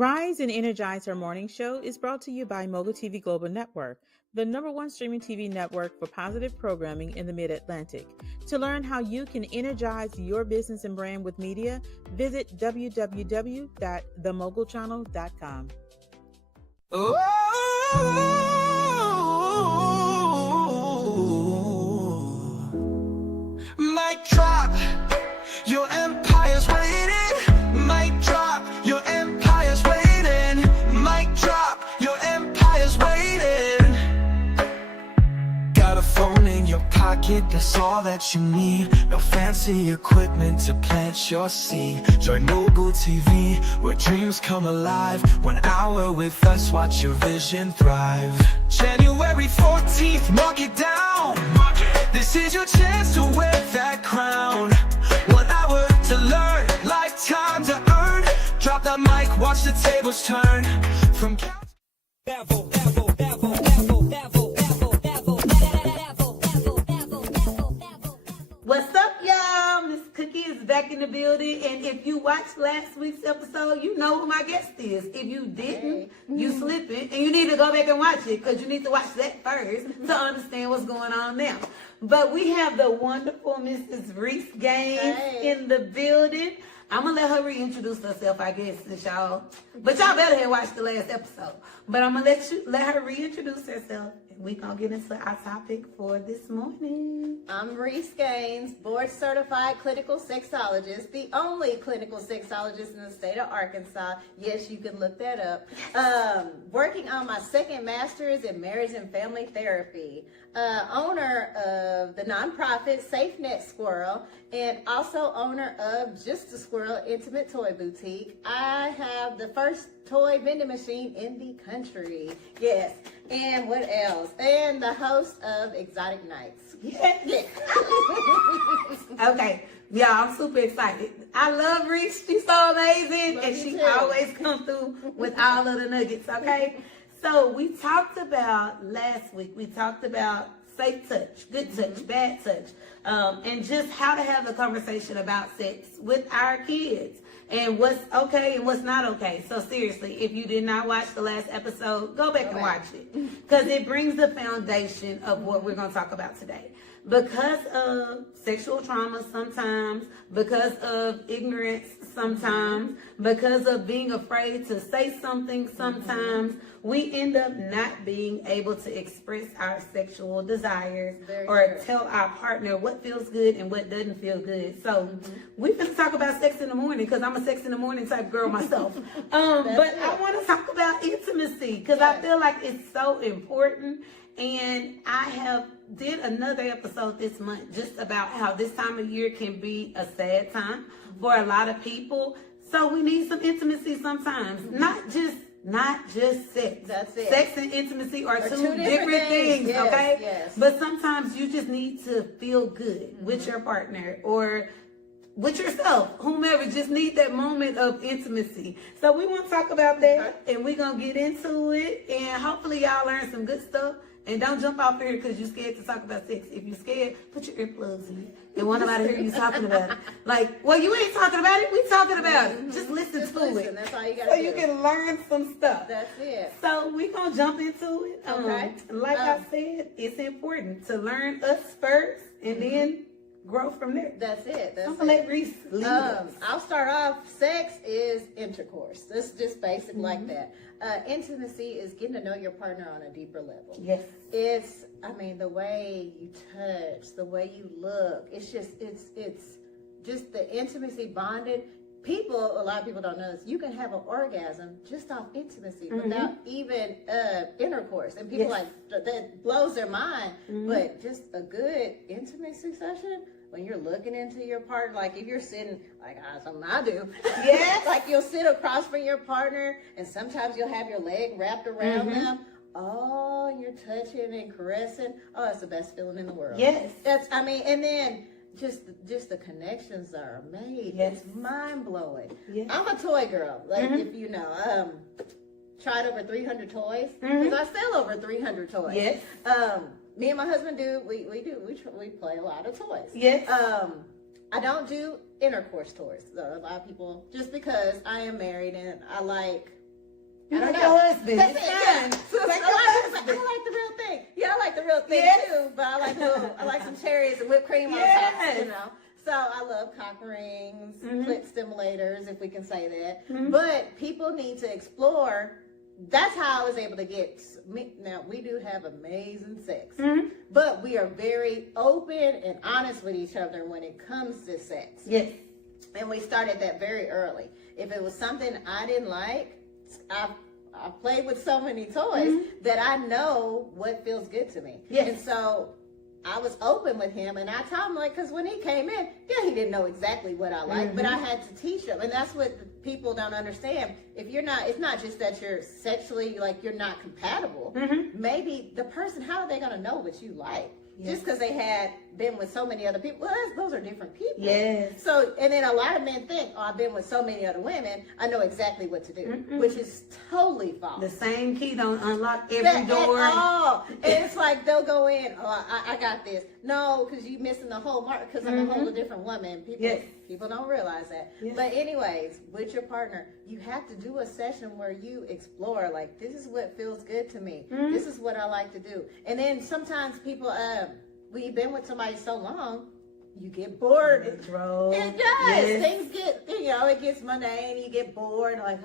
Rise and Energize Her morning show is brought to you by Mogul TV Global Network, the #1 streaming TV network for positive programming in the Mid-Atlantic. To learn how you can energize your business and brand with media, visit www.themogulchannel.com. Ooh, mic drop, your empire's waiting. Mic drop, your empire's waiting. Mic drop, your empire's waiting. Got a phone in your pocket, that's all that you need. No fancy equipment to plant your seed. Join Mogul TV, where dreams come alive. 1 hour with us, watch your vision thrive. January 14th, mark it down. This is your chance to wear that crown. 1 hour to learn, lifetime to earn. Drop that mic, watch the tables turn. From What's up, y'all? Miss Cookie is back in the building, and if you watched last week's episode, you know who my guest is. If you didn't, you slipping, and you need to go back and watch it, because you need to watch that first to understand what's going on now. But we have the wonderful Mrs. Reese Gaines in the building. I'm going to let her reintroduce herself, I guess, since y'all. But y'all better have watched the last episode. But I'm going to let her reintroduce herself. And we're going to get into our topic for this morning. I'm Reese Gaines, board-certified clinical sexologist, the only clinical sexologist in the state of Arkansas. Yes, you can look that up. Working on my second master's in marriage and family therapy. Owner of the nonprofit SafeNet Squirrel, and also owner of Just a Squirrel Intimate Toy Boutique. I have the first toy vending machine in the country. Yes. And what else? And the host of Exotic Nights. Yes. Okay. Yeah, I'm super excited. I love Reese. She's so amazing. Love and you she too. always comes through with all of the nuggets, okay? So we talked about last week, we talked about safe touch, good touch, bad touch, and just how to have a conversation about sex with our kids and what's okay and what's not okay. So seriously, if you did not watch the last episode, go back and watch it, because it brings the foundation of what we're going to talk about today. Because of sexual trauma sometimes, because of ignorance sometimes, because of being afraid to say something sometimes, we end up not being able to express our sexual desires tell our partner what feels good and what doesn't feel good. So we finna talk about sex in the morning, because I'm a sex in the morning type girl myself. But I want to talk about intimacy, because I feel like it's so important. And I did another episode this month just about how this time of year can be a sad time for a lot of people. So we need some intimacy sometimes, not just sex. That's it. Sex and intimacy are two different things, yes, okay? Yes. But sometimes you just need to feel good with your partner or with yourself, whomever. Just need that moment of intimacy. So we want to talk about that, and we're going to get into it, and hopefully y'all learn some good stuff. And don't jump off here because you're scared to talk about sex. If you're scared, put your earplugs in and want nobody to hear you talking about it. Like, well, you ain't talking about it. We talking about it. Just listen to it. That's all you got to So do. you can learn some stuff. That's it. So we're going to jump into it. Okay. Like I said, it's important to learn us first and then grow from there. That's it. I'm going to let Reese lead us. I'll start off. Sex is intercourse. This is just basic like that. Intimacy is getting to know your partner on a deeper level. Yes. It's, the way you touch, the way you look. It's just the intimacy bonded. A lot of people don't know this. You can have an orgasm just off intimacy without even intercourse. And people that blows their mind. But just a good intimacy session, when you're looking into your partner, like if you're sitting, like something I do, like you'll sit across from your partner, and sometimes you'll have your leg wrapped around them. Oh, you're touching and caressing. Oh, it's the best feeling in the world. Yes. And then just the connections that are made. Yes. It's mind blowing. Yes. I'm a toy girl, like if you know. Tried over 300 toys because I sell over 300 toys. Yes. Me and my husband we play a lot of toys. Yes. I don't do intercourse toys. So a lot of people, just because I am married and I like You like your husband. That's It's it, fine. So You like I your like husband. the real thing. Yeah, I like the real thing Yes. too, but I like some cherries and whipped cream on Yes. top, you know. So I love cock rings, clit stimulators, if we can say that. But people need to explore. That's how I was able to get. Now, we do have amazing sex, but we are very open and honest with each other when it comes to sex. Yes. And we started that very early. If it was something I didn't like, I played with so many toys that I know what feels good to me. Yes. And so I was open with him, and I told him, like, because when he came in, yeah, he didn't know exactly what I liked, but I had to teach him. And that's what people don't understand. If you're not, it's not just that you're sexually, like, you're not compatible. Maybe the person, how are they going to know what you like? Just because they had been with so many other people. Well, those are different people. Yes. So, and then a lot of men think, oh, I've been with so many other women, I know exactly what to do, which is totally false. The same key don't unlock every door. At all. And it's like they'll go in, oh, I got this. No, because you're missing the whole mark, because I'm a whole different woman. People don't realize that. Yes. But anyways, with your partner, you have to do a session where you explore, like, this is what feels good to me. This is what I like to do. And then sometimes people, when you've been with somebody so long, you get bored. It does. Yes. Things get, it gets mundane. You get bored, like,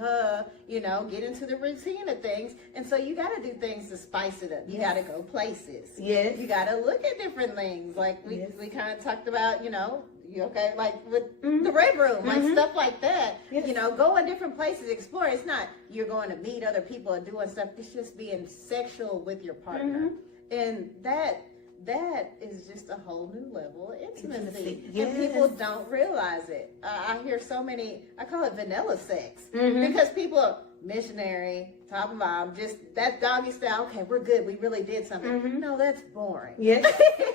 get into the routine of things. And so you got to do things to spice it up. You got to go places. Yes. You got to look at different things. Like we kind of talked about, like with the Red Room, like stuff like that. Yes. Go in different places, explore. It's not you're going to meet other people and doing stuff. It's just being sexual with your partner. And that is just a whole new level of intimacy. Yes. And people don't realize it. I hear so many, I call it vanilla sex, because people are missionary, top and bottom, just that doggy style. Okay, we're good. We really did something. No, that's boring. Yes.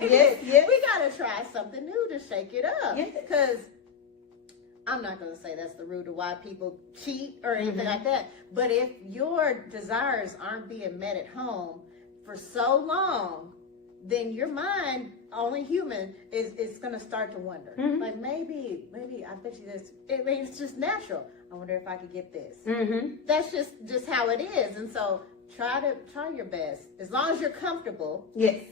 Yes. We got to try something new to shake it up. Because I'm not going to say that's the root of why people cheat or anything like that. But if your desires aren't being met at home for so long, then your mind, only human, is going to start to wonder. Like, maybe, I bet you this, it's just natural. I wonder if I could get this. That's just how it is. And so try your best. As long as you're comfortable. Yes.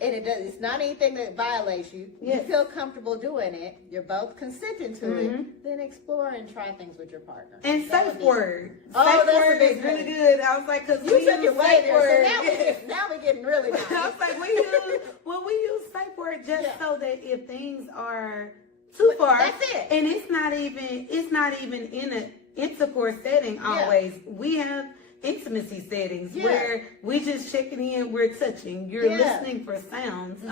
And it's not anything that violates you. Yes. You feel comfortable doing it. You're both consenting to it. Then explore and try things with your partner. And safe word. Oh, safe that's word a big is really thing. good. I was like, because You took it way there. So now we're getting really nice. I was like, we use safe word just so that if things are too far, that's it. And it's not even in an intercourse setting always. We have intimacy settings where we just checking in, we're touching, you're listening for sounds.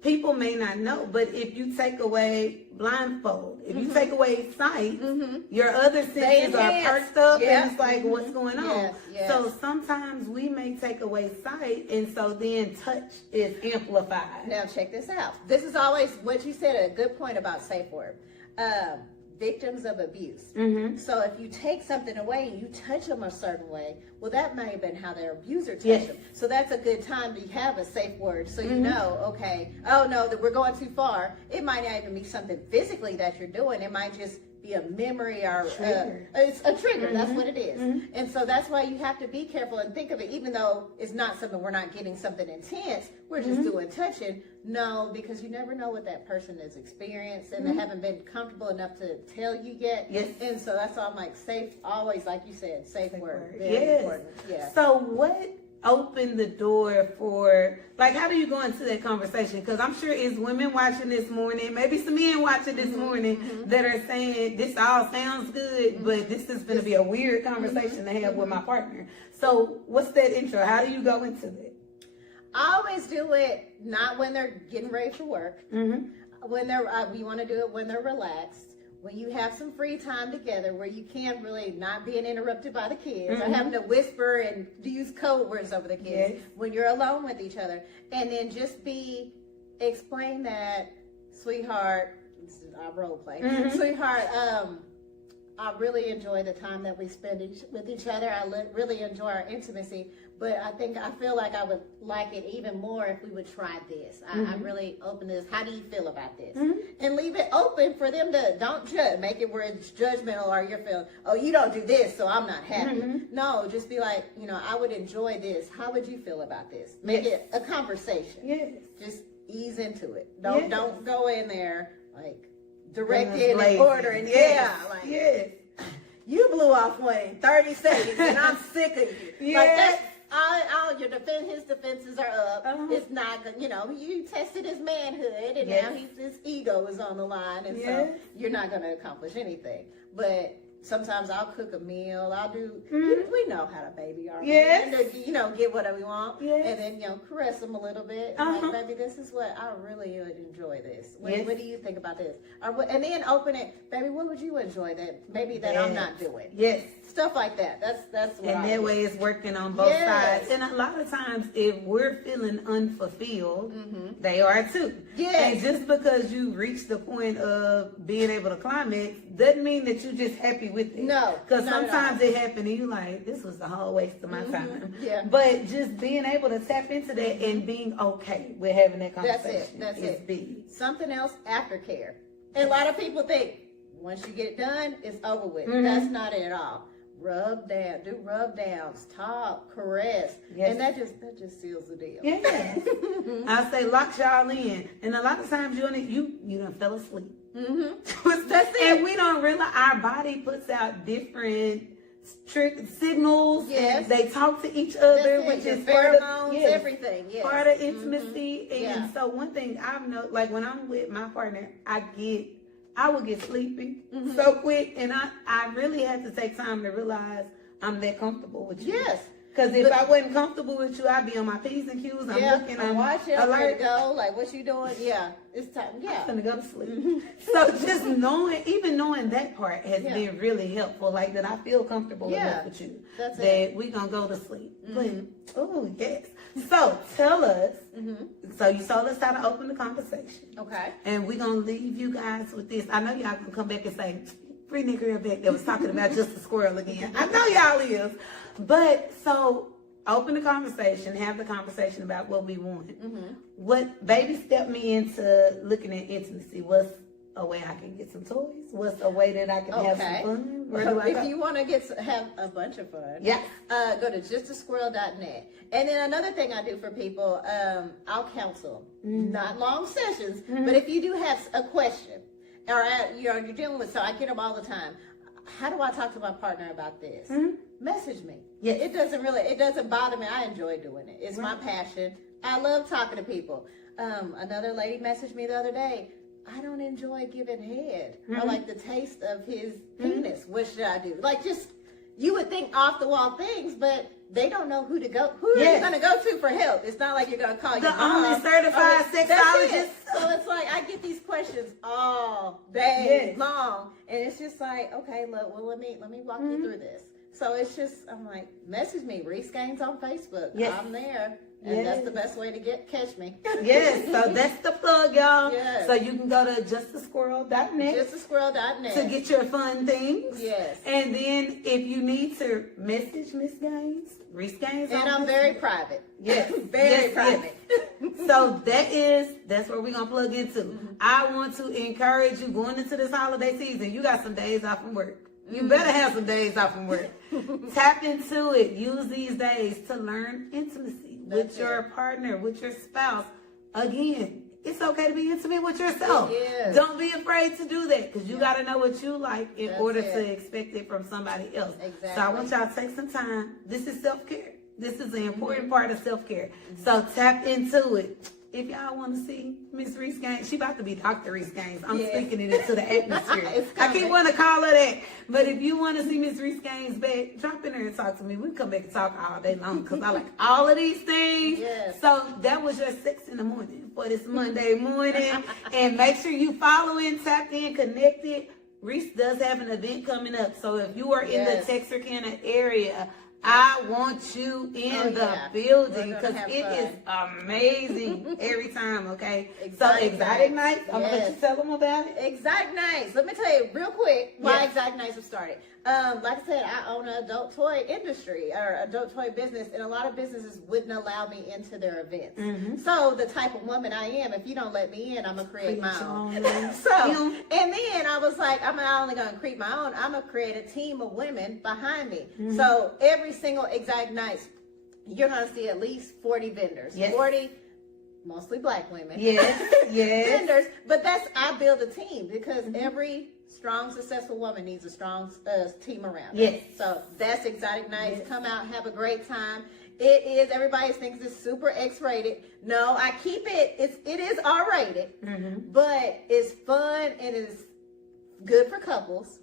People may not know, but if you take away blindfold, if you take away sight, your other senses are perked up and it's like, what's going on? So sometimes we may take away sight, and so then touch is amplified. Now check this out. This is always what you said, a good point about safe word. Victims of abuse. So if you take something away and you touch them a certain way, well, that may have been how their abuser touched them. So that's a good time to have a safe word, so you know, okay, oh no, that we're going too far. It might not even be something physically that you're doing. It might just be a memory or it's a trigger. That's what it is. And so that's why you have to be careful and think of it, even though it's not something, we're not getting something intense, we're just doing touching. No, because you never know what that person has experienced, and they haven't been comfortable enough to tell you yet. And so that's why I'm like, safe, always, like you said, safe word. Very important. So what opened the door for, like, how do you go into that conversation? Because I'm sure it's women watching this morning, maybe some men watching this morning that are saying, this all sounds good, but this is going to be a weird conversation to have with my partner. So what's that intro? How do you go into that? I always do it not when they're getting ready for work. When they're, we want to do it when they're relaxed. When you have some free time together where you can't really not being interrupted by the kids or having to whisper and use code words over the kids. When you're alone with each other. And then just explain that, sweetheart, this is our role play. Sweetheart, I really enjoy the time that we spend with each other. I really enjoy our intimacy, but I feel like I would like it even more if we would try this. I'm really open to this. How do you feel about this? And leave it open for them to, don't judge, make it where it's judgmental or you're feeling, oh, you don't do this, so I'm not happy. No, just be like, I would enjoy this. How would you feel about this? Make it a conversation. Yes. Just ease into it. Don't go in there like directing and ordering. Yes. You blew off one in 30 seconds and I'm sick of you. Like that's all your his defenses are up. It's not good. You tested his manhood and now his ego is on the line, and so you're not going to accomplish anything. But sometimes I'll cook a meal. I'll do. We know how to baby our man. Get what we want, and then caress them a little bit. Like, baby, this is what I really would enjoy. This. What do you think about this? And then open it, baby. What would you enjoy that I'm not doing? Yes. Stuff like that. That's what. And that way it's working on both sides. And a lot of times, if we're feeling unfulfilled, they are too. Yes. And just because you reach the point of being able to climax doesn't mean that you're just happy with it. No. Because sometimes it happens and you're like, this was the whole waste of my time. Yeah. But just being able to tap into that and being okay with having that conversation. That's is big. Something else, aftercare. And a lot of people think once you get it done, it's over with. That's not it at all. Rub down, do rub downs, talk, caress, and that just seals the deal. Yes. I say lock y'all in, and a lot of times you done fell asleep. That's it. And we don't realize our body puts out different signals. Yes. They talk to each other, which is part of everything. Yes. Part of intimacy. And so one thing I've noticed, like when I'm with my partner, I would get sleepy so quick, and I really had to take time to realize I'm that comfortable with you. Yes. Because if I wasn't comfortable with you, I'd be on my P's and Q's. I'm looking, I'm watching, I'm ready to go. Like, what you doing? Yeah, it's time. Yeah. I'm gonna go to sleep. So just knowing that part has been really helpful. Like that I feel comfortable enough with you. That we gonna go to sleep. But, oh, yes. So tell us, so you told us how to open the conversation. Okay. And we're going to leave you guys with this. I know y'all going to come back and say, free nigga back that was talking about just a squirrel again. I know y'all is. But so open the conversation, have the conversation about what we want. What baby stepped me into looking at intimacy. What's a way I can get some toys? What's a way that I can have some fun? Where do I go? If you want to have a bunch of fun, go to justasquirrel.net. And then another thing I do for people, I'll counsel. Not long sessions, but if you do have a question, or you're dealing with, so I get them all the time. How do I talk to my partner about this? Message me. Yes. It doesn't bother me. I enjoy doing it. It's my passion. I love talking to people. Another lady messaged me the other day. I don't enjoy giving head. I like the taste of his penis. What should I do? Like, just, you would think off the wall things, but they don't know who to go. Who are you going to go to for help? It's not like you're going to call your mom. The only certified sexologist. So it's like, I get these questions all day long, and it's just like, okay, look, well, let me walk you through this. So it's just, I'm like, message me, Reese Gaines on Facebook. Yes. I'm there. And that's the best way to catch me. Yes, so that's the plug, y'all. Yes. So you can go to justasquirrel.net. Justasquirrel.net. To get your fun things. Yes. And then if you need to message Miss Gaines, Reese Gaines. And I'm very private. Yes. Very private. Yes. So that's where we're going to plug into. I want to encourage you going into this holiday season. You got some days off from work. You better have some days off from work. Tap into it. Use these days to learn intimacy with your partner, with your spouse. Again, it's okay to be intimate with yourself. Don't be afraid to do that, because you got to know what you like in order to expect it from somebody else. Exactly. So I want y'all to take some time. This is self-care. This is an important part of self-care. So tap into it. If y'all want to see Miss Reese Gaines, she about to be Dr. Reese Gaines. I'm speaking it into the atmosphere. I keep wanting to call her that. But if you want to see Miss Reese Gaines back, drop in there and talk to me. We can come back and talk all day long, because I like all of these things. Yes. So that was your 6 in the morning for this Monday morning. And make sure you follow in, tap in, connected. Reese does have an event coming up. So if you are in the Texarkana area, I want you in the building because it is amazing every time, okay? Exotic Nights, I'm going to let you tell them about it. Exotic Nights. Let me tell you real quick why Exotic Nights was started. Like I said, I own an adult toy industry or adult toy business, and a lot of businesses wouldn't allow me into their events. So the type of woman I am, if you don't let me in, I'm going to create my own. And then I was like, I'm not only going to create my own, I'm going to create a team of women behind me. So every single Exotic Nights, you're going to see at least 40 vendors. 40, mostly black women. Vendors. But I build a team because every strong, successful woman needs a strong team around her. So that's Exotic Nights. Come out, have a great time. It is, everybody thinks it's super X-rated. No, I keep it, it is R-rated, but it's fun and it's good for couples.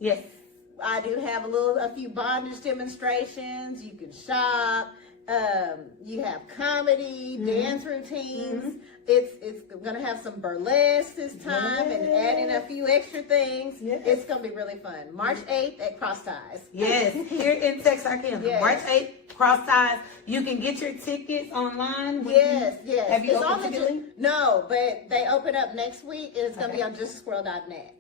I do have a few bondage demonstrations. You can shop. You have comedy, dance routines. It's gonna have some burlesque this time and adding a few extra things. It's gonna be really fun. March 8th at Cross Ties. Here in Texarkana. March 8th, Cross Ties. You can get your tickets online. Have you opened the link? No, but they open up next week. And it's gonna be on justsquirrel.net.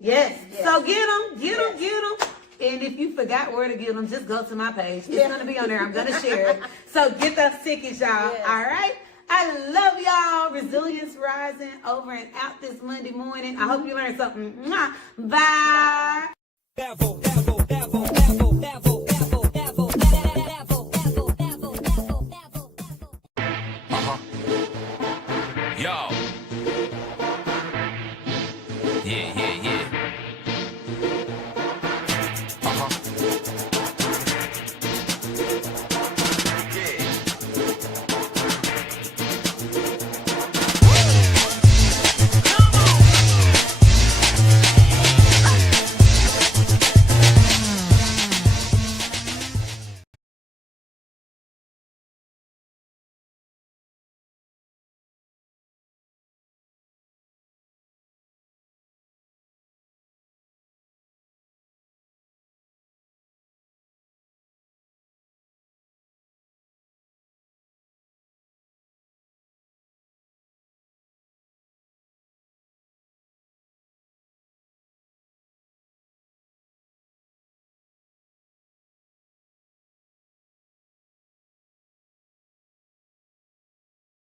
So get them. And if you forgot where to get them, just go to my page. It's going to be on there. I'm going to share it. So get those tickets, y'all. All right? I love y'all. Resilience rising over and out this Monday morning. I hope you learned something. Bye.